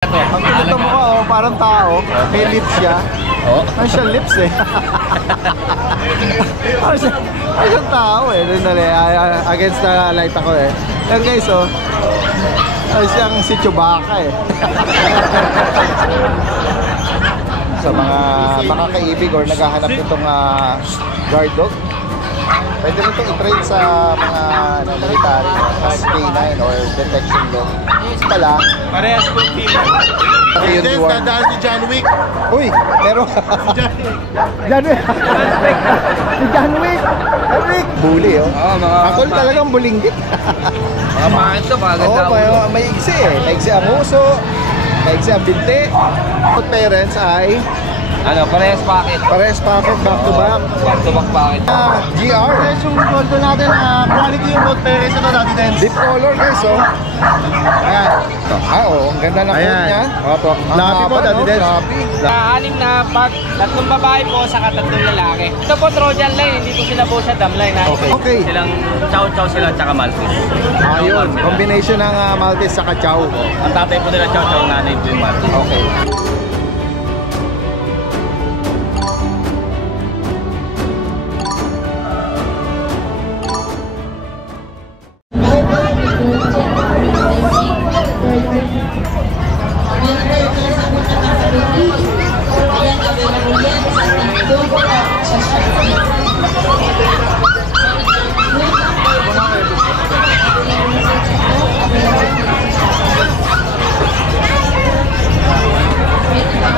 Ang pinito mo ka, oh, parang tao. May lips siya. Oo. Ano siya lips eh. Ano siyang tao eh. Dali, against the light ako eh. Yan guys, oh. Ano siyang si Chewbacca eh. Sa mga makakaibig or naghahanap nitong guard dog, pwede rin itong i-train sa mga military as K9 or detection dog. Pala, Parehas po team. Yes, dadaan si John Wick. uy, meron. John Wick. Si John Wick. John Wick. Bully, oh. Oo, mga Ako talagang bulinggit. mga pangit to, maganda Oo, may iksi eh. May iksi ang uso. May iksi ang binti. Good parents ay ano, parehas packet. parehas packet back to back. Back to back packet. GR. Yung gold natin, quality yung gold pairs na natin din. Deep color guys, oh. Ayan. Oo, ang ganda ng coat niya. Opo. Ang Lapi po, haba, Daddy no? Dens. Lapi. Anim na bag, 3 babae po, saka 3 lalaki. Ito po Trojan line, hindi po sinabuo sa damline. Okay. Okay. Silang chow-chow sila tsaka Maltese. Ayun, combination ng Maltese sa Chow. Ang tatay po nila chow-chow, nanay po yung Maltese. Okay.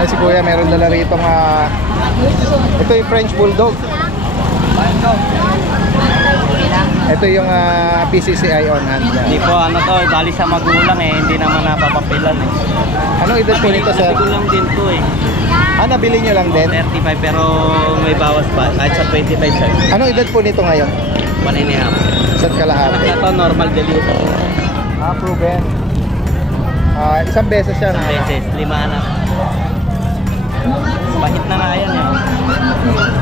Ay, si Kuya meron dala rito ito yung French Bulldog. Ito yung PCCI on hand niya. Hindi po, ano to, bali sa magulang eh, hindi naman napapapilan eh. Anong edad po nito, sir? Magulang din to eh. Nabili nyo lang din? 35 pero may bawas pa, kahit sa 25 sir. Anong edad po nito ngayon? 1.5. Isa't kalahati. Ito normal delivery. Proven. Isang beses siya na. Beses, 5 anak. Pahit na nga yan eh.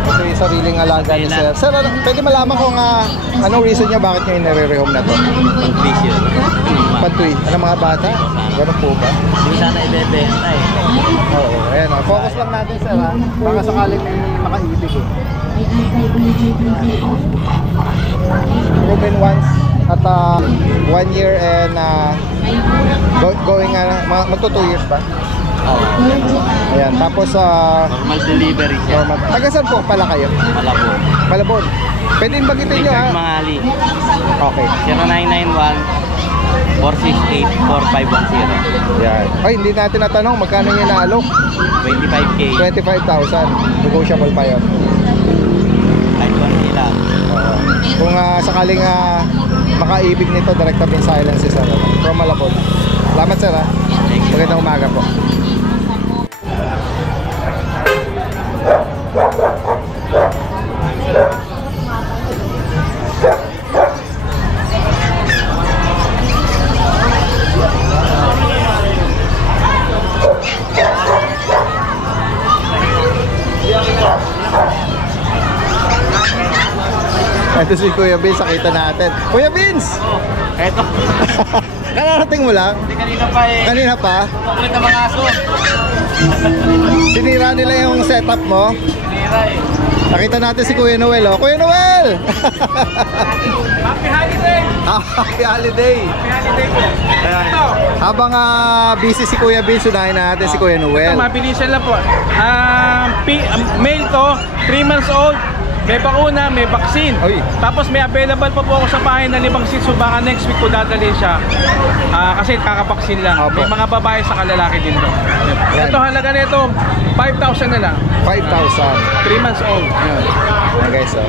Ito yung sariling alaga ni sir. Sir, pwede malaman kung anong reason niya bakit nyo inire-rehome na to? Pag-vision. Patuloy. Anong mga bata? Ganun po ba? Hindi sana ibebenta eh. Oo. Ayan, focus lang natin sir ha. Baka sakaling may makaibig eh. Proven once at 1 year and going magto 2 years pa. Ayan, tapos Normal delivery siya. taga saan po pala kayo? Malabo. Malabon. Pwede bagitin nyo ha. Richard Mangali. Okay. 0991-468-4510. Yan. Ay, hindi natin natanong magkano nyo naalok? 25K. 25,000. Negotiable pa yun. Kahit 1 sila. Kung sakaling makaibig nito, direkta mensahe lang si Sir from Malabon. Salamat sir ha. Magandang umaga po. Ito si Kuya Vince, nakita natin. Kuya Vince! Eto. Kararating mo lang? Hindi kanina pa eh. Kanina pa? Kukulit ng mga aso. Sinira nila yung setup mo? Sinira eh. Nakita natin si Kuya Noel, oh. Kuya Noel! Happy holiday! Happy holiday! Happy holiday po. Ito. Habang busy si Kuya Vince, unahin natin si Kuya Noel. Mabilisan lang po. Male to, 3 months old. May bakuna, may vaccine. Oy. Tapos may available pa po ako sa bahay na 5 seats. So baka next week ko dadalhin siya. Kasi kakabaksin lang. Opo. May mga babae sa kalalaki din to. Yan. Ito halaga nito, 5,000 na lang. 5,000. 3 months old. Yan. Yan guys, oh.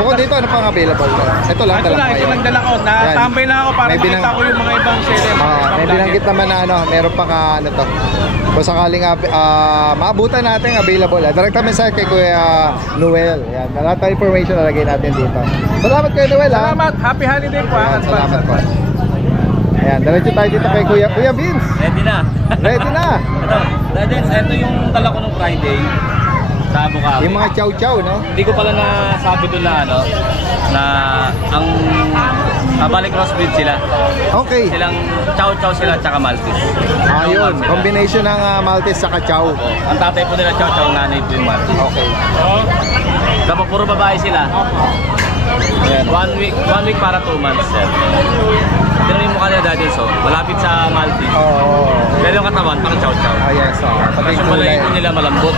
Bukod dito, ano pang available? Ito lang, Ito lang, ito lang dala ko. Natambay lang ako para May makita ko yung mga ibang seller. May binanggit naman na meron pa ano to. Kung sakaling maabutan natin, available. Direkta mensahe kay Kuya Noel. Yan, lahat ng information nalagay natin dito. Salamat Kuya Noel ha. Salamat, happy holiday po. Ayan, salamat po. Ayan, diretso tayo dito kay Kuya Vince. Ready na. Ready na. Ito yung dala ko nung Friday. Sa Bukawi. Yung mga chow-chow, no? Hindi ko pala nasabi doon na ano, na ang Balik crossbreed sila. Okay. Silang chow-chow sila tsaka Maltese. Ayun, Sila. combination ng Maltese sa Chow. Ang tatay po nila chow-chow, nanay po yung Maltese. Okay. Tapos puro babae sila. Ayan. 1 week para 2 months, sir. Pero yung mukha nila dahil so, malapit sa Maltese. Oo. Pero yung katawan, pang chow-chow. Ah, yes. Pati Tapos yung kulay. balahibo nila malambot.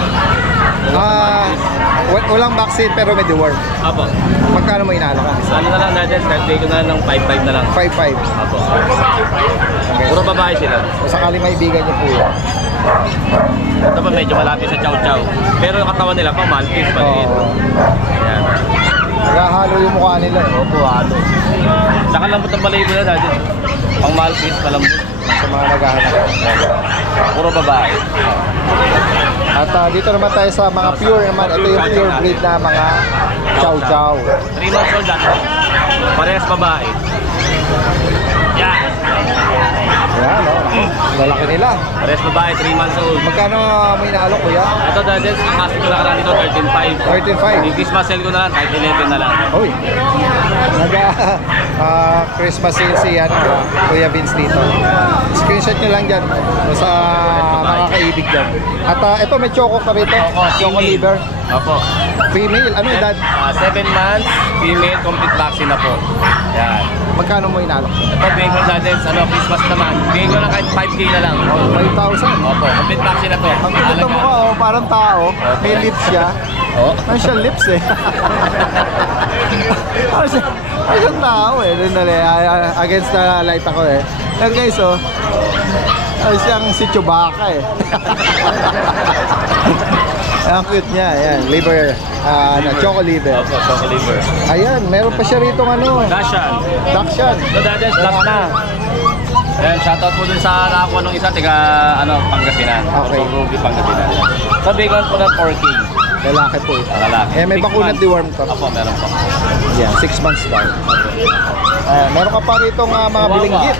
Walang vaccine pero may deworm. Apo. Magkano mo inaalok ka? Ano na lang dahil, start day ko na lang ng 5-5 na lang. 5-5. Apo. Okay. Puro babae sila. Kung sakali maibigan niyo po yan. Ito pa medyo malapit sa chow-chow. Pero yung katawan nila pang Maltese, maliit. Oo. Ayan. Naghahalo yung mukha nila. Opo, halo. Saka lambot ang balahibo na dahil. Pang Maltese, malambot. Sa mga naghahanap. Puro babae. At dito naman tayo sa mga pure naman. Ito yung pure breed na mga chow-chow. 3 months old dati. Parehas babae. Yan. Ayan, no? Lalaki nila. Parehas babae, 3 months old. Magkano mo inaalok, kuya? Ito dahil, ang asking ko na karaan dito, 13.5. 13.5. Yung Christmas sale ko na lang, kahit 11 na lang. Uy. Christmas sale si Kuya Vince dito. Screenshot nyo lang dyan sa mga kaibig dyan. At ito may choco ka rito. Choco liver. Opo. Female. Ano edad? 7 months, female, complete vaccine na po. Yan. Magkano mo inalok? Ito, bigay ko natin, Christmas naman. Bigay ko na kahit 5K na lang. 5,000. Opo, complete vaccine na to. Ang ganda mo ka, parang tao. May lips siya. Oo. Ano siyang lips eh. Ano siyang tao eh. Against the light ako eh. Yan guys ano siyang si Chewbacca eh. Ang cute niya. Ayan, liver. Choco liver. Opo, choco liver. Ayan, meron pa siya rito Dashan. Dakshan. So, dahil, last na. Ayan, shoutout po dun sa nakakuha nung isa, tiga, Pangasinan. Okay. So, Ruby, Pangasinan. So, bigyan po ng 4K. Lalaki po eh. Lalaki. May 6 bakunat months. deworm to. Opo, meron po. Yeah, 6 months daw. Meron ka pa rito mga bilinggit.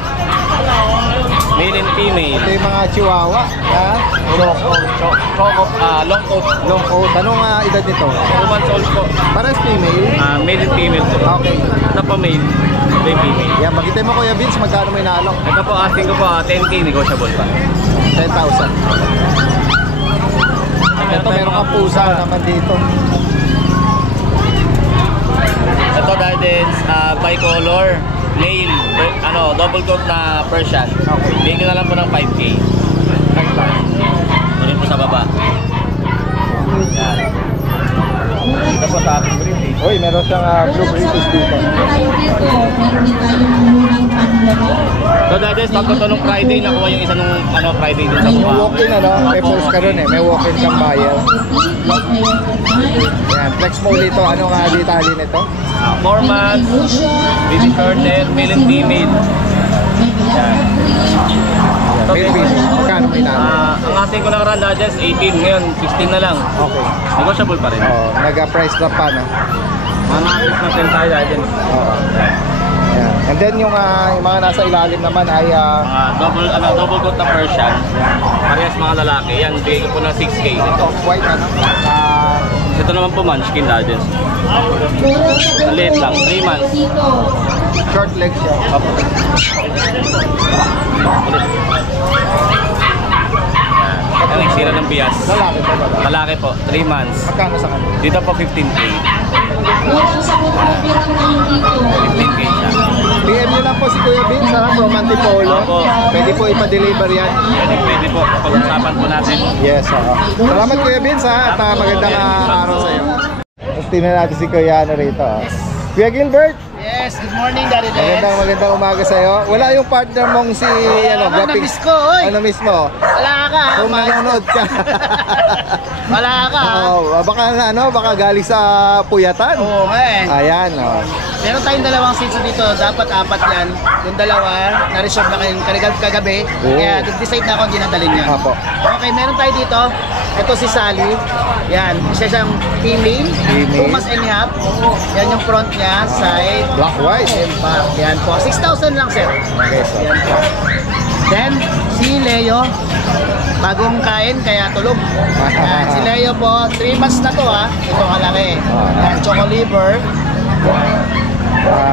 Male and female. Ito yung mga chihuahua. Choco, long coat. Long coat. Anong edad nito? 2 months old po. Parang female. Male and female po. Okay. Ito po male. Ito yung female. Yan, makita mo Kuya Vince, magkano mo inaalok? Ito po, asking ko po, 10K negotiable pa. 10,000. Ito, meron kang pusa naman dito. Ito dahil din, bicolor, male, double coat na Persian. Okay. Bigyan ko na lang po ng 5K. Tuloy po sa baba. Yan. Ito po sa ating British. Uy, meron siyang blue British dito. So dahil din, pag ito nung Friday, nakuha yung isa nung Friday din sa May mukha. walk-in may post ka ron eh. May walk-in kang buyer. Yan, flex mo ulit ito. Ano nga detalye nito? 4 months, British Shorthair, male and female. Yan. Male fish. Magkano mo inaalok? Ang ating ko na karaan dahil 18, ngayon 16 na lang. Okay. Negotiable pa rin. Nag-price drop pa, no? Manapis na din tayo dahil din. Oo. Yan. And then yung mga nasa ilalim naman ay Mga double coat na Persian. Parehas mga lalaki. Yan, bigay ko po ng 6K. Ito. off-white, ano? Ito naman po munchkin dahil. Maliit lang, 3 months. Short leg siya. Opo. Ulit. Yan. Ang sira ng bias. Lalaki ba? Lalaki po, 3 months. Magkano sa kanila? Dito po 15K. 15K siya. PM nyo lang po si Kuya Vince, from Antipolo. Opo. Pwede po ipa-deliver yan. Pwede po, pag-usapan po natin. Yes, salamat Kuya Vince at magandang araw sa iyo. Tapos tingnan natin si Kuya rito. Kuya Gilbert, Yes, good morning, Daddy Des. magandang umaga sa iyo. Wala yung partner mong si Na-miss ko, oy. Ano mismo? Wala ka. Kung nanonood ka. Wala ka. Baka galing sa puyatan. Oo, Ayan, Meron tayong dalawang seats dito. Dapat 4 yan. Yung dalawa, na-reserve na kayong kagabi. Oo. Kaya decide na ako hindi nadalhin yan. Apo. Okay, meron tayo dito. Ito si Sally. Yan, isa siyang female. 2 months and a half. Yan yung front niya, side. Black white. And back. Yan po. 6,000 lang, sir. Okay, so. Yan po. Then, si Leo. Bagong kain, kaya tulog. Yan, si Leo po, 3 months na to ha. Ito kalaki. Yan, choco liver.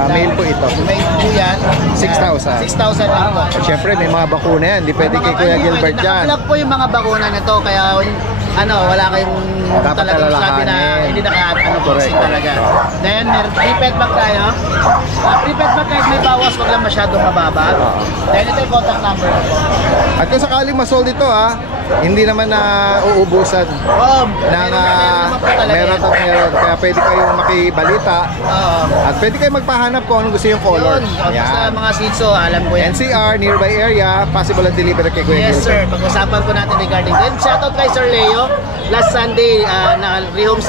Male po ito. May po yan. 6,000. 6,000 lang po. At syempre, may mga bakuna yan. Hindi pwede kay Kuya Gilbert yan. Nakaplug po yung mga bakuna nito, kaya wala kayong Dapat talagang sabi na alalahanin. hindi Correct. boxing talaga. Then, meron pre-pet bag tayo. Pre-pet bag kahit may bawas, wag lang masyadong mababa. Then, ito yung contact number ko po. At kung sakaling masold ito hindi naman na uubusan ng meron at meron. Kaya pwede kayong makibalita at pwede kayong magpahanap kung anong gusto yung color. Yun, basta mga sitso, alam ko yan. NCR, nearby area, possible ang delivery kay Kuya Yes Gilbert. sir, pag-usapan po natin regarding din. Shoutout kay Sir Leo. Last Sunday, na-rehome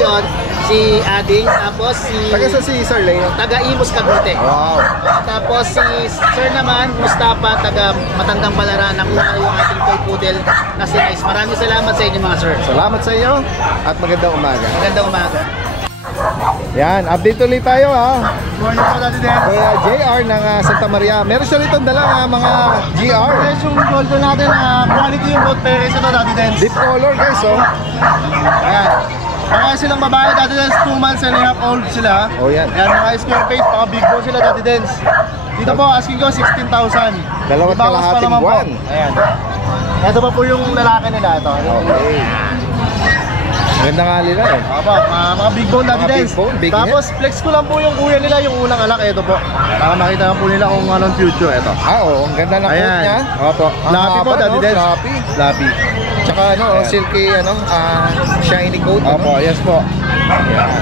si Ading. Tapos Taga sa si Sir Leo. taga Imus Cavite. Wow. Tapos si Sir naman, Mustafa, taga Matandang Palaran. Nakuha yung ating toy poodle na si Nice. Maraming salamat sa inyo mga sir. Salamat sa iyo at magandang umaga. Magandang umaga. Yan, update ulit tayo Morning po natin din. Kuya JR ng Santa Maria. Meron siya rito dalang mga GR. Yes, yung golden natin, quality yung gold pares ito dati din. Deep color guys, Ayan. Mga silang babae dati din, 2 months and a half old sila. Oh, yan. Ayan, mga square face, mga big bone sila dati din. Dito po, asking ko 16,000. Dalawat Ibawas pa kalahating naman po. buwan. Ayan. Ito pa po yung lalaki nila ito. Okay. Ganda nga nila Mga big bone dati Mga din. big bone, big Tapos flex ko lang po yung kuya nila, yung unang alak. Ito po. Para makita po nila kung anong future ito. Oo, ang ganda ng coat Ayan. niya. Opo. Lapi po dati din. Lapi. Lapi. Tsaka silky, shiny coat. Opo, yes po.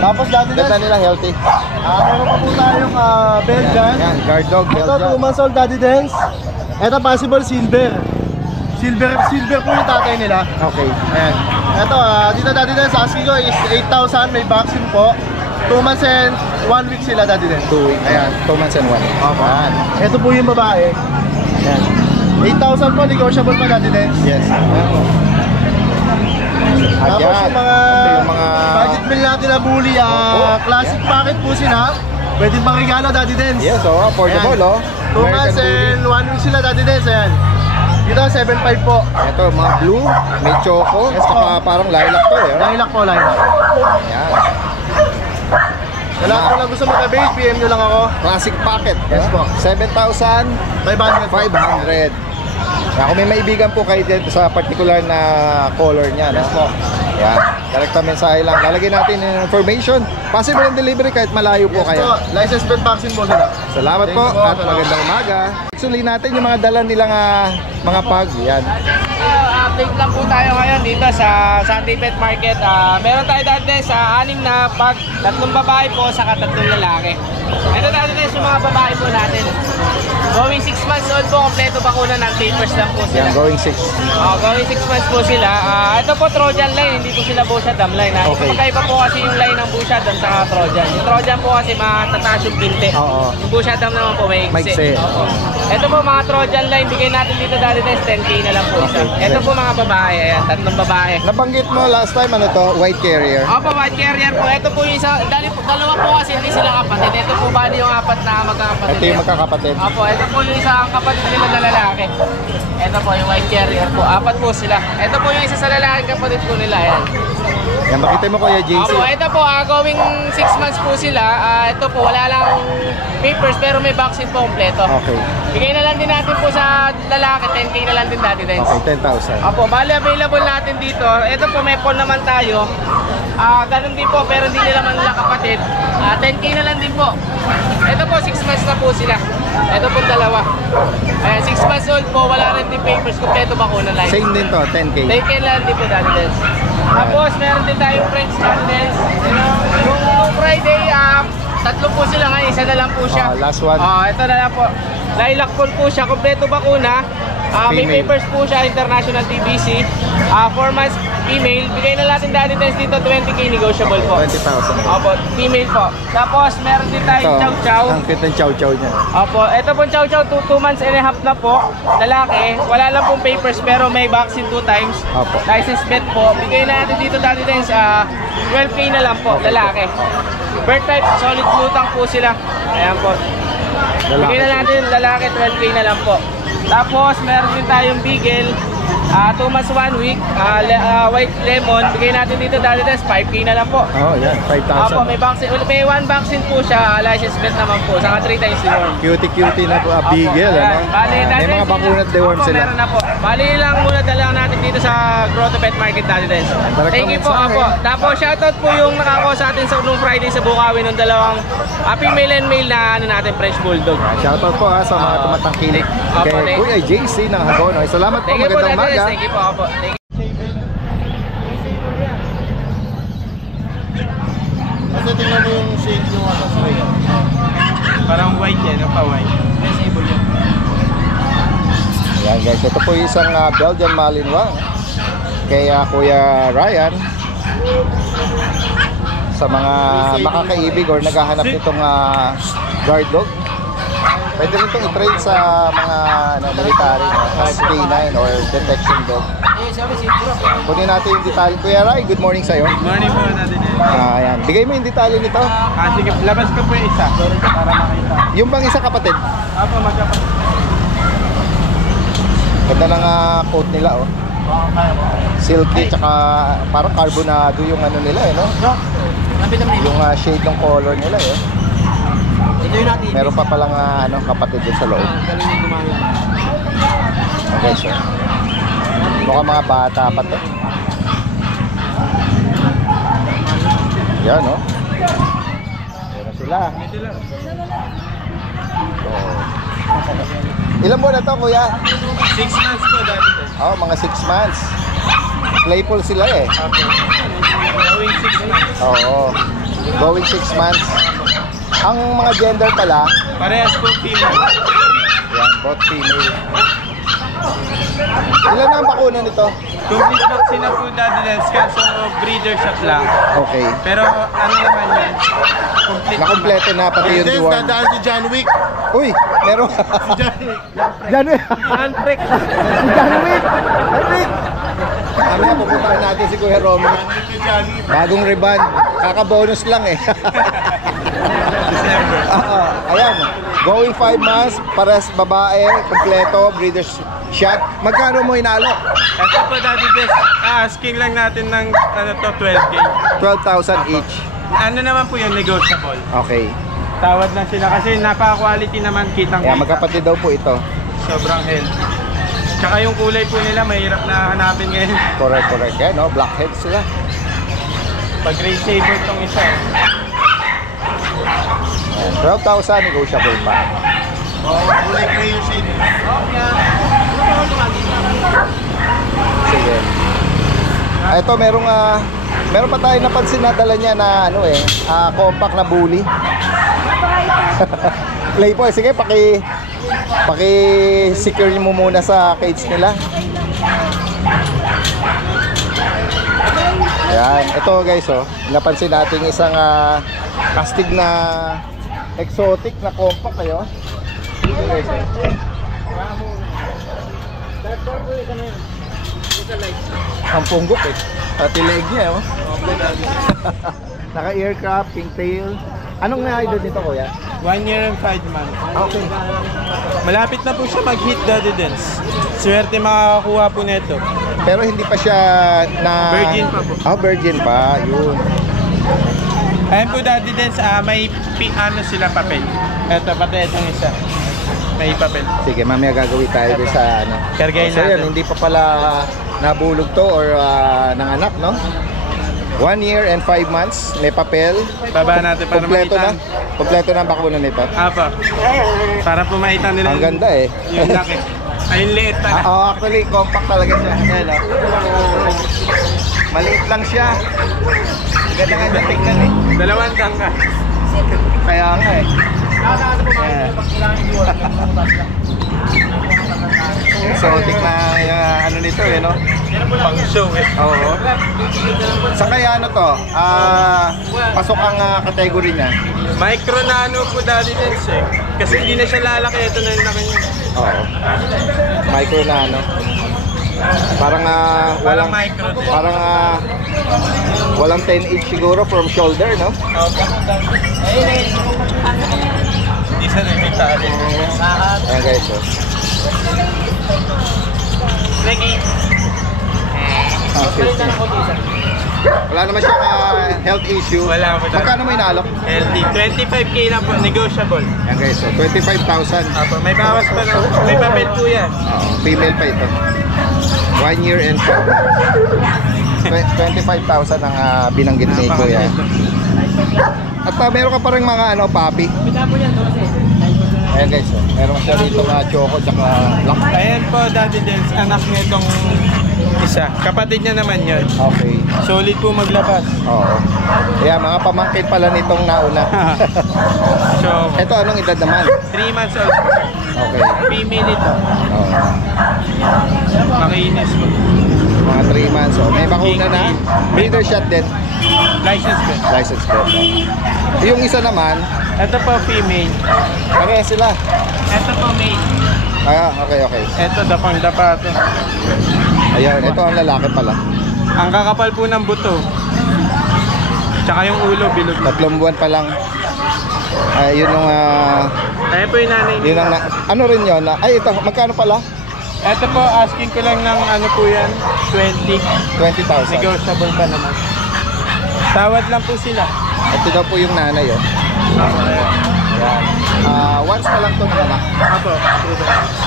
Tapos dati din, Ganda nila, healthy. meron pa po tayong Belgian. Yan, guard dog, Ito, Belgian. 2 months old daddy dance. Ito, possible silver. Silver po yung tatay nila. Okay. Ayan. Ito, dito daddy dance, asking ko is 8,000, may vaccine po. 2 months and 1 week sila daddy dance. 2 weeks. Ayan, 2 months and 1. Opo. Ito po yung babae. Ayan. 8,000 po, negotiable pa daddy dance. Yes. Ayan po. Tapos Ayan. yung mga, Ito yung mga budget meal natin na bully, classic packet po sila. Pwede pang regalo daddy dance. Yes, affordable, Ayan. 2 months and 1 week sila daddy dance. Ayan. Dito, 7.5 po. Ito, mga blue, may choco, Yes, saka po. parang lilac to Lilac po, lilac. Ayan. Sa lahat po lang gusto mag-abate, PM nyo lang ako. Classic packet. Yes, po. 7,500. 500 po. Kung may maibigan po kayo dito sa particular na color niya, Yes po. Yan. Direkta mensahe lang. Lalagay natin yung information. Possible ang delivery kahit malayo po Yes kayo. po, license plate vaccine po sila. Salamat Thank po you po. at magandang umaga. Actually natin yung mga dala nilang mga pag. Yan. Update lang po tayo ngayon dito sa Sunday Pet Market. Meron tayo dati sa 6 na pag, 3 babae po, saka 3 lalaki. Ito dati yung mga babae po natin. Going 6 months old po, kompleto bakuna ng papers lang po sila. Yan, going 6. Going 6 months po sila. Ito po Trojan line, hindi po sila Busha Dam line. Okay. Magkaiba po kasi yung line ng Busha Dam sa Trojan. Yung Trojan po kasi matataas yung binte. Oo. Yung Busha Dam naman po may Maigsi. Opo. Ito po mga Trojan line, bigay natin dito dati na 10k na lang po isa. Okay. Ito po mga babae, ayan, 3 babae. Nabanggit mo last time white carrier. Opo, white carrier po. Ito po yung isa, dalawa po kasi hindi sila kapatid. Ito po bali yung 4 na magkakapatid. Ito yung magkakapatid. Opo, ito po yung isa ang kapatid nila na lalaki. Ito po yung white carrier po. 4 po sila. Ito po yung isa sa lalaking kapatid po nila. Ayan. Yan, makita mo Kuya JC. Opo, ito po, going 6 months po sila. Ito po, wala lang papers pero may vaccine po kompleto. Okay. Bigay na lang din natin po sa lalaki, 10k na lang din dati din. Okay, 10,000. Opo, bali available natin dito. Ito po, may phone naman tayo. Ganun din po, pero hindi nila man nila kapatid. 10k na lang din po. Ito po, 6 months na po sila. Ito po dalawa. Ayan, 6 months old po, wala rin din papers, kompleto bakuna live. Same din to, 10K. 10k na lang din po dati din. Tapos, meron din tayong French Gardens. Yung Friday, 3 po sila ngayon, isa na lang po siya. Last one. Ito na lang po. Lilac pool po siya, kompleto bakuna. May Female. papers po siya, international TBC. 4 months female. Bigay na natin dati test dito, 20k negotiable po. 20,000. Opo, female po. Tapos meron din tayong chow chow. Ang cute ng chow chow niya. Opo, ito pong chow chow, 2 months and a half na po. Lalaki, wala lang pong papers pero may vaccine 2 times. Opo. License vet po. Bigay na natin dito dati test 12k na lang po, lalaki. Birth type, solid lutang po sila. Ayan po. Bigay na natin lalaki, 12k na lang po. Tapos meron din tayong beagle. 2 months 1 week, white lemon, bigay natin dito dati 5K na lang po. Oh, yan. 5,000. Apo, may vaccine, may 1 vaccine po siya, license plate naman po, saka 3 times deworm. Cutie na po. Bigel, ano? Bali, May mga bakunat deworm Opo, sila. meron na po. Bali lang muna dala natin dito sa Grotto Pet Market dati din. Thank you po, mensahe. Apo. Tapos shoutout po yung nakakuha sa atin sa nung Friday sa Bukawi ng dalawang female and male na ano natin, French Bulldog. Shoutout po sa mga tumatangkilik Opo, kay thank- Kuya JC ng Hagonoy. Salamat po, Thank you po, magandang Dad. umaga. Thank you po, Apo. Thank you. Kasi tingnan mo yung shade yung ano, spray. Parang white yan, no? Pa-white. Yan guys, ito po yung isang Belgian Malinois kay Kuya Ryan. Sa mga makakaibig or naghahanap nitong guard dog, pwede rin itong i-train sa mga military, as K9 or detection dog. Kunin natin yung detalye. Kuya Ray, good morning sa'yo. Morning po natin yan. Ayan. Bigay mo yung detalye nito. Sige, labas ko po yung isa. Para makita. Yung bang isa kapatid. Apo, magkapatid. Ganda ng coat nila, oh. Silky, tsaka parang carbonado yung ano nila, eh, no? Yung shade ng color nila, eh. Meron pa palang kapatid din sa loob. Okay, so. Mukhang mga bata pa to. Yan, no? Yan na sila. Ilan buwan na to, kuya? 6 months po dati. Oh, mga 6 months. Playful sila, eh. Going 6 months. Oo. Going 6 months. Ang mga gender pala, Parehas po female. yan, both female. Ilan na ang bakuna nito? Complete vaccine na po dati din. Kaso breeder shot lang. Okay. Pero ano naman yan? Complete. Nakompleto na pati yung This, deworm. dadaan si John Wick. Uy, meron. John Wick. John Wick. Handbrake. Si John Wick. John Wick. Kami na pupuntahan natin si Kuya Romy. John Wick. Bagong ribbon. Kaka-bonus lang, eh. December. Ayan. Going 5 months, pares babae, kompleto, breeder's shot. Magkano mo inalok? Ito po dati din. Asking lang natin ng ano to, 12K. 12,000 each. Ano naman po yung negotiable? Okay. Tawad na sila kasi napaka-quality naman kitang Kaya magkapatid daw po ito. sobrang healthy. Tsaka yung kulay po nila mahirap na hanapin ngayon. Correct, correct. Kaya, no? Blackheads sila. Pag gray saber tong isa. Ayan, 12,000 negotiable pa. Kulay gray yung shade. Sige. Ito, meron pa tayo napansin na dala niya na compact na bully. Playboy, sige, paki-secure mo muna sa cage nila. Ayan, ito guys, oh, napansin natin isang astig na exotic na compact kayo. Ito guys, ang punggok, eh. Pati leg niya, oh. Naka-aircraft, pigtail. Anong na-idol nito, kuya? 1 year and 5 months. Okay. Malapit na po siya mag-hit daddy dance. Swerte makakakuha po nito. Pero hindi pa siya na... Virgin pa po. Oh, virgin pa. Yun. Ayan po daddy dance, may ano sila papel. Ito, pati itong isa. May papel. Sige, mamaya gagawin tayo doon sa ano. Kargayin So, yan, natin. hindi pa pala nabulog to or nanganak, no? 1 year and 5 months. May papel. Baba natin para Kompleto na. makita. Kompleto na ang bakuna nito. Apa. Para po makita nila Ang ganda, eh. yung laki. Ay, yung liit pala. Actually, compact talaga siya. Ayan, oh. Maliit lang siya. Ganda-ganda tingnan, eh. 2 tangka. Kaya nga, eh. Yeah. Exotic na ano nito, eh, no? Pang show eh. Oo. Sa kaya ano to? Pasok ang category niya. Micro nano po daddy dance eh. Kasi hindi na siya lalaki. Ito na yung laki niya. Oo. Micro na ano. Parang Parang micro din. parang walang 10 inch siguro from shoulder, no? Hindi siya limitado. Ayan guys, oh. Nagi. Wala naman siyang health issue. Wala po. Magkano mo inaalok? LD. 25K na po, negotiable. Yan guys, so 25,000. Apo, may bawas pa na. May papel po yan. Female pa ito. 1 year and 25,000 ang binanggit ni Kuya. At meron ka pa rin mga puppy. Ayan guys, meron siya dito choco tsaka black. Ayan po, Daddy Dance, anak niya itong isa. Kapatid niya naman yun. Okay. Solid po maglabas. Oo. Ayan, mga pamangkin pala nitong nauna. So, Ito anong edad naman? 3 months old. Okay. Female ito. Oo. Makinis po. Mga 3 months. So, may bakuna na. Breeder shot din. License po. License plate. Yung isa naman, Ito po female. parehas sila. Ito po male. Okay. Ito dapang-dapa ito. Ayan, ito ang lalaki pala. Ang kakapal po ng buto. Tsaka yung ulo, bilog. 3 buwan pa lang. Yun yung Ayan po yung nanay yun niya. ang ano rin yun. Ay, ito, magkano pala? Ito po, asking ko lang ng ano po yan, 20. 20,000. Negotiable pa naman. Tawad lang po sila. Ito daw po yung nanay, oh. Once pa lang ito naman. Apo,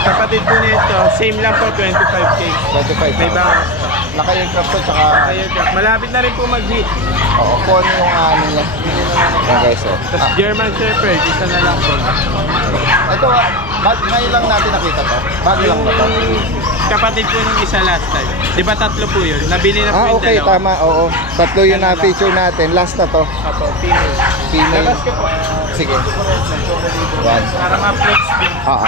kapatid po nito, same lang po, 25K. 25,000. May bawas. Naka-aircraft to, tsaka Ayun, malapit na rin po mag-hit. kung ano yung ano niya. Yan guys, oh. Tapos German Shepherd, isa na lang po. Ito, ngayon lang natin nakita to. Bago lang ba to? Kapatid po nung isa last time. Di ba 3 po yun? Nabili na po yung Okay, dalawa. tama, oo. 3 yung na-feature natin. Last na to. Apo, female. Female. Labas ko po. Sige. Yan. Para ma-flex din. Oo.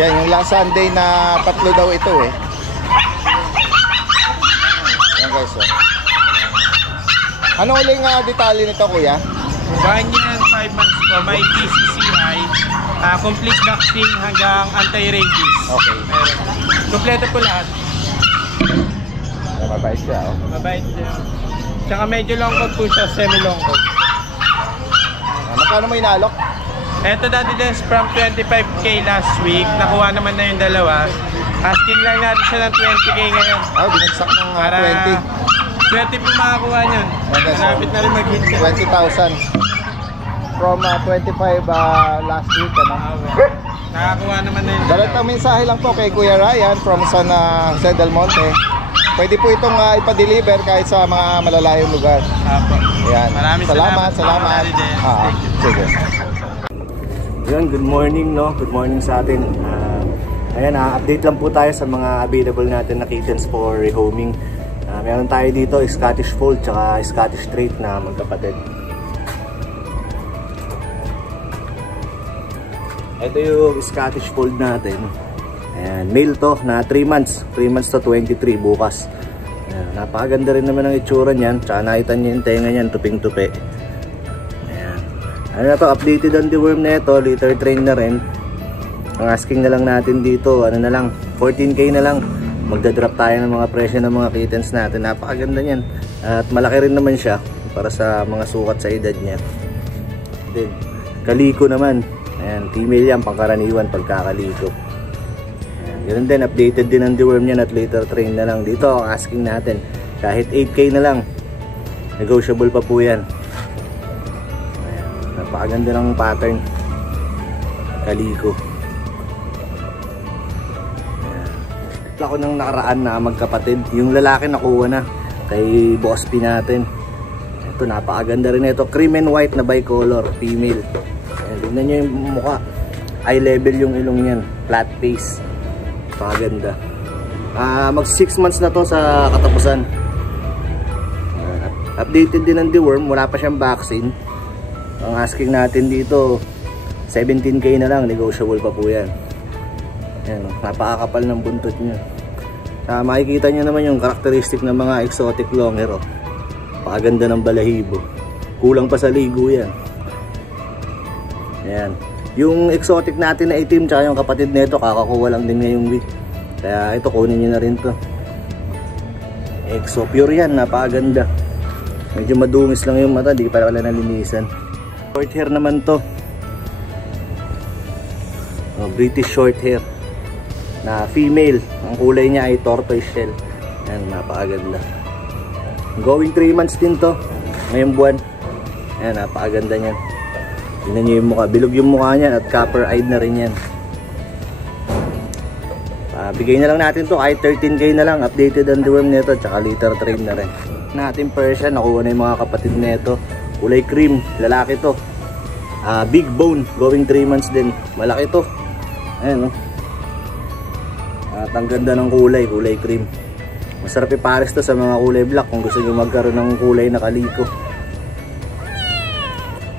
Yan, yung last Sunday na 3 daw ito eh. Yan guys, oh. Ano uling detalye nito, kuya? 1 year and 5 months po. May PCCI. Complete vaccine hanggang anti-rabies. Okay. Meron. Kompleto po lahat. Yan, mabait siya, oh. Mabait siya. Tsaka medyo long coat po siya, semi-long coat. Magkano mo inaalok? Eto Daddy Dance from 25K last week. Nakuha naman na yung dalawa. Asking lang natin siya ng 20K ngayon. Binagsak ng Para 20 po makakuha nyon. Okay, so, Malapit na rin mag-hit siya. 20,000. From 25 last week, ano? Nakakuha naman na yung Direktang mensahe lang po kay Kuya Ryan from San Jose del Monte. Pwede po itong ipa-deliver kahit sa mga malalayong lugar. Apo. Ayan. Maraming Salamat. Daddy Dance. Sige. Yun, good morning, no? Good morning sa atin. Ayan, update lang po tayo sa mga available natin na kittens for rehoming. Meron tayo dito, Scottish Fold tsaka Scottish Straight na magkapatid. Ito yung Scottish Fold natin. Ayan, male to na 3 months. 3 months to 23 bukas. Ayan, napakaganda rin naman ang itsura niyan. Tsaka nakita niyo yung tenga niyan, tuping-tupi. Ano na to, updated ang deworm na ito, litter train na rin. Ang asking na lang natin dito, ano na lang, 14K na lang. Magdadrop tayo ng mga presyo ng mga kittens natin. Napakaganda niyan. At malaki rin naman siya para sa mga sukat sa edad niya. Then, kaliko naman. Ayan, female yan, pangkaraniwan pagkakaliko. Ayan, yun din, updated din ang deworm niyan at litter train na lang. Dito, ang asking natin, kahit 8K na lang. Negotiable pa po yan. Napakaganda ng pattern. Kaliko. Ako nang nakaraan na magkapatid. Yung lalaki nakuha na kay Boss P natin. Ito napakaganda rin ito. Cream and white na bicolor. Female. Ayan, tignan nyo yung mukha. Eye level yung ilong yan. Flat face. Napakaganda. Mag 6 months na to sa katapusan. Updated din ang deworm. Wala pa siyang vaccine. Ang asking natin dito 17K na lang, negotiable pa po yan. Ayan, napakakapal ng buntot niya. Makikita nyo naman yung karakteristik ng mga exotic long hair. Napakaganda ng balahibo. Kulang pa sa ligo yan. Ayan. Yung exotic natin na itim tsaka yung kapatid nito kakakuha lang din ngayong week. Kaya ito kunin nyo na rin to. Exo pure yan, napakaganda. Medyo madungis lang yung mata, di pa wala nalinisan. Short hair naman to. British short hair na female. Ang kulay niya ay tortoise shell. Ayan, napakaganda. Going 3 months din to ngayong buwan. Ayan, napakaganda niyan. Tingnan nyo yung mukha, bilog yung mukha niyan at copper eyed na rin yan. Bigay na lang natin to kahit 13k na lang. Updated ang deworm nito tsaka litter train na rin. Natin Persian, nakuha na yung mga kapatid nito. Kulay cream, lalaki to. Big bone, going 3 months din. Malaki to. Ayan, no? At ang ganda ng kulay cream. Masarap ipares to sa mga kulay black kung gusto nyo magkaroon ng kulay na kaliko.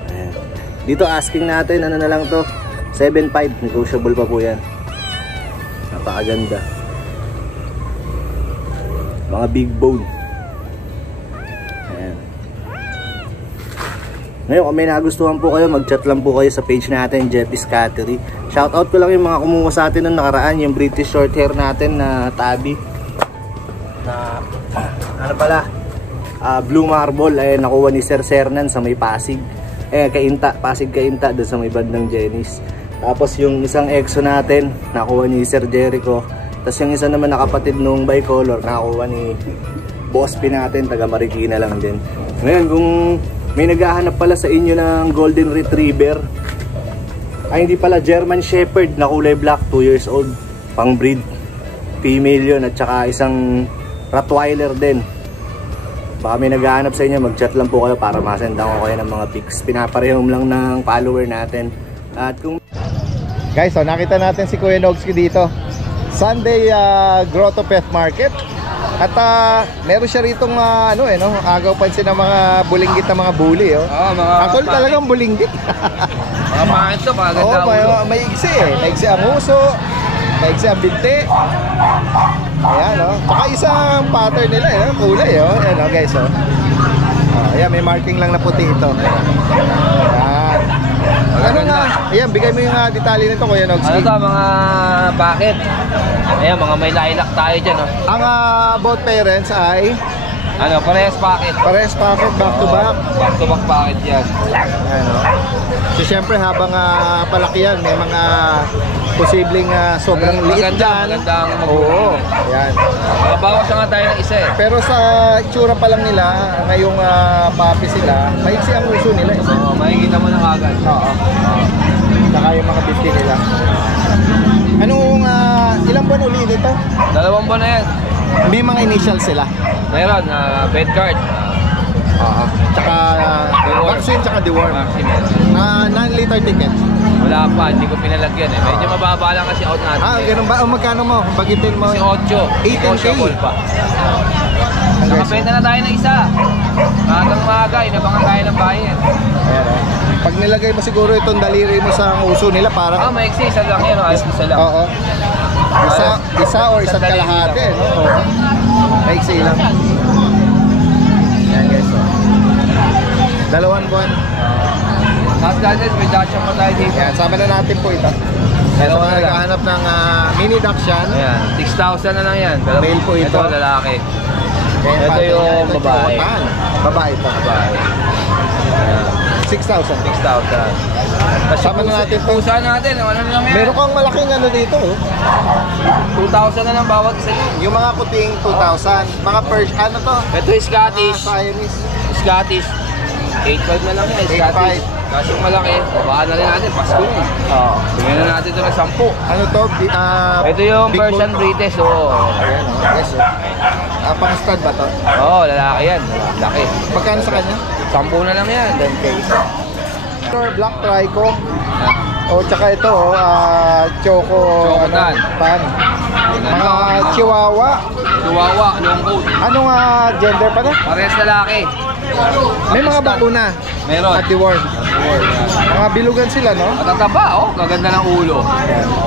Ayan. Dito asking natin, ano na lang to, 7.5, negotiable pa po yan. Napakaganda. Mga big bone. Ayan. Ngayon kung may nagustuhan po kayo, mag-chat lang po kayo sa page natin, Jeffy's Cattery. Shoutout ko lang yung mga kumuha sa atin nung nakaraan, yung British short hair natin na tabi na ano pala, blue marble ay nakuha ni Sir Sernan sa may Pasig. Pasig Kainta doon sa may bandang Jenny's. Tapos yung isang EXO natin nakuha ni Sir Jericho. Tapos yung isa naman nakapatid nung bicolor nakuha ni Boss P natin, taga Marikina lang din. Ngayon kung may naghahanap pala sa inyo ng golden retriever, ay hindi pala, German Shepherd na kulay black, 2 years old, pang breed, female yun, at saka isang Rottweiler din. Baka may naghahanap sa inyo, mag-chat lang po kayo para masendan ko kayo ng mga pics. Pinaparehom lang ng follower natin. At kung Guys, so nakita natin si Kuya Nogski dito. Sunday Grotto Pet Market. At meron siya ritong agaw pansin ng mga bulinggit na mga bully, oh. Mga Actually talagang bulinggit. Mga pangit to, maganda ulo. May iksi eh. May iksi ang uso, may iksi ang binti. Ayan, oh. Tsaka isang pattern nila, kulay, oh. Ayan, oh, guys, oh. Ayan, may marking lang na puti ito. Ayan. Ano nga? Ayan, bigay mo yung detalye nito, Kuya Nogski. Ano to, mga bakit? Ayan, mga may lilac tayo dyan, oh. Ang both parents ay Parehas packet. parehas packet, back to back. Back to back packet yan. Ayan, oh. So syempre habang palaki yan, may mga posibleng sobrang liit dyan. Magandang Oo, ayan. Mabawas na nga tayo ng isa eh. Pero sa itsura pa lang nila, ngayong papi sila, maiksi ang uso nila. Oo, makikita mo na agad. Oo. Saka yung mga binti nila. Anong, ilang buwan uli dito? 2 buwan na yan. May mga initials sila. Meron, bed card. Oo. Tsaka vaccine, tsaka deworm. Maximum. 9-liter ticket. Wala pa, hindi ko pinalagyan eh. Medyo mababa lang kasi out natin. Ganun ba? O magkano mo? Bagitin mo. Kasi 8. 18K. Negotiable pa. Nakabenta na tayo ng isa. Magang maga, inabangan tayo ng bayan. Ayan, oh. Pag nilagay mo siguro itong daliri mo sa uso nila, parang Maiksi, isa lang yan. Alas isa lang. oo. Isa or isa't kalahati, no? Oo. Maiksi lang. Ayan, guys, oh. 2 buwan. Last guys, may Dachshund pa tayo dito. Ayan, sama na natin po ito. Sa mga naghahanap ng mini Dachshund. Ayan, 6,000 na lang yan. Male po ito. Ito, lalaki. Kaya Ito yung babae. Babae ito. Babae. 6,000. 6,000. Sama na natin po. Pusa natin, ano na lang yan? Meron kang malaking dito, oh. 2,000 na lang bawat isa. Yung mga kuting 2,000. Mga Persian, ano to? Ito yung Scottish. Siamese. Scottish. 8,500 na lang yan, Scottish. 8,500. Kasi malaki, babaan na rin natin, Pasko na. Oo. Bigyan na natin ito ng 10. Ano to? Ito yung Big Persian Bull. British, oo. Ayan, oh. Yes, oh. Pang stud ba to? Oo, lalaki yan. Laki. Magkano sa kanya? 10 na lang yan. 10K. Black Trico. O, tsaka ito, Choco, Choco tan. Tan. Mga Chihuahua. Chihuahua, long coat. Anong gender pa na? Parehas lalaki. May mga bakuna. Meron. At deworm. Mga bilugan sila, no? Matataba, oh. Gaganda ng ulo.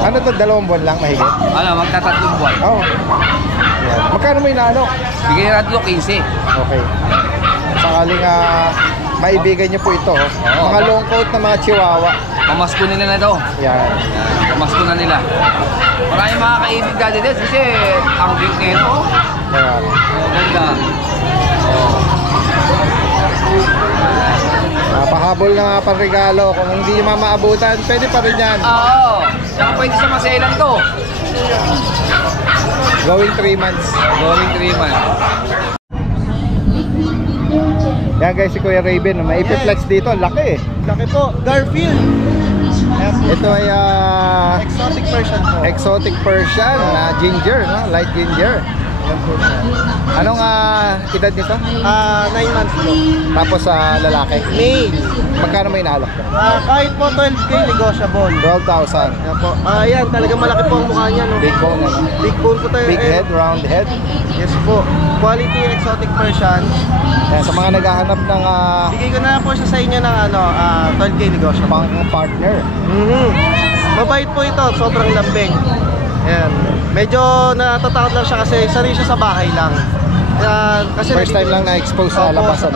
Ano to, 2 buwan lang mahigit? Ano, magtatatlong buwan. Oo. Ayan. Magkano mo inaano? Bigyan natin ito 15. Okay. Sakaling maibigan niyo po ito. Oh. Mga long coat na mga Chihuahua. Pamasko nila na ito. Yan. Pamasko na nila. Maraming mga kaibig dati din kasi ang big nito. Ayan. Oh, ganda. Pahabol na nga regalo. Kung hindi nyo mamaabutan, pwede pa rin yan. Oo. Saka pwede sa maselan to. Going 3 months. Going 3 months. Yan guys, si Kuya Raven, may ipiflex dito, laki eh. Laki po. Garfield. Ito ay Exotic version po. exotic Persian na ginger, no? Light ginger. Anong edad nito? 9 months po. Tapos lalaki. Male. Magkano may inaalok? Kahit po 12K negotiable. 12,000. Yan po. Yan, talaga malaki po ang mukha niya, no? Big bone, ano? Big bone po tayo. Big head, round head. Yes po. Quality exotic Persian. Yan, sa mga naghahanap ng Bigay ko na po siya sa inyo ng 12K negotiable. pang partner. Mabait po ito, sobrang lambing. Ayan. Medyo natatakot lang siya kasi sanay siya sa bahay lang. Kasi First time lang na-expose sa labasan.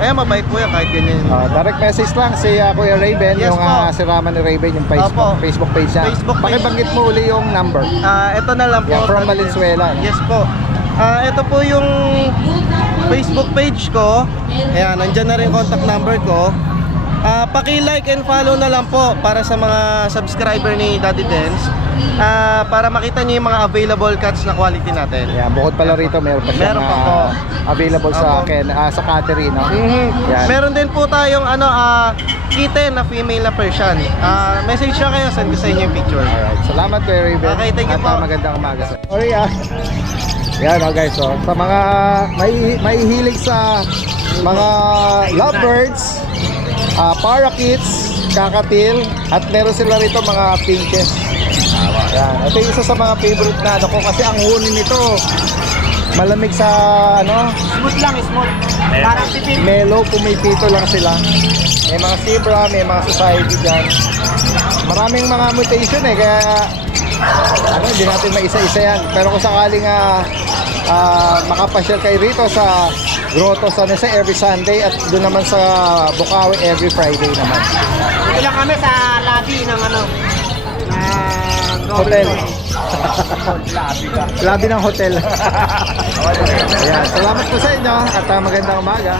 Ayan, mabait po yan kahit ganyan. Direct message lang si Kuya Raven, Yes, yung po. si Raman ni Raven, yung Opo. Facebook page niya. Facebook page. Pakibanggit mo uli yung number. Ito na lang po. Yan, from Valenzuela. Yes po. Ito po yung Facebook page ko. Ayan, nandyan na rin yung contact number ko. Paki-like and follow na lang po para sa mga subscriber ni Daddy Dance. Para makita niyo yung mga available cuts na quality natin. Yan, bukod pala rito, meron pa siyang Meron pa po. available sa Opo. akin, sa Catherine, no? Yan. Meron din po tayong kitten na female na Persian. Message siya kayo, send ko sa inyo yung picture. Alright, salamat Kuya Raven. Okay, thank you At po. magandang umaga sa. Sorry Yan guys, sa mga may hilig sa mga lovebirds, parakeets, kakatil, at meron sila rito mga pinches. Yan. Ito yung isa sa mga favorite na ko kasi ang huni nito malamig sa Smooth lang, smooth. Parang pipin. mellow, pumipito lang sila. May mga zebra, may mga society dyan. Maraming mga mutation kaya hindi natin maisa-isa yan. Pero kung sakaling makapasyal kayo rito sa Grotto San Jose every Sunday at doon naman sa Bukawi every Friday naman. Dito lang kami sa lobby ng Hotel. Labi ng hotel. Ayan, salamat po sa inyo at magandang umaga.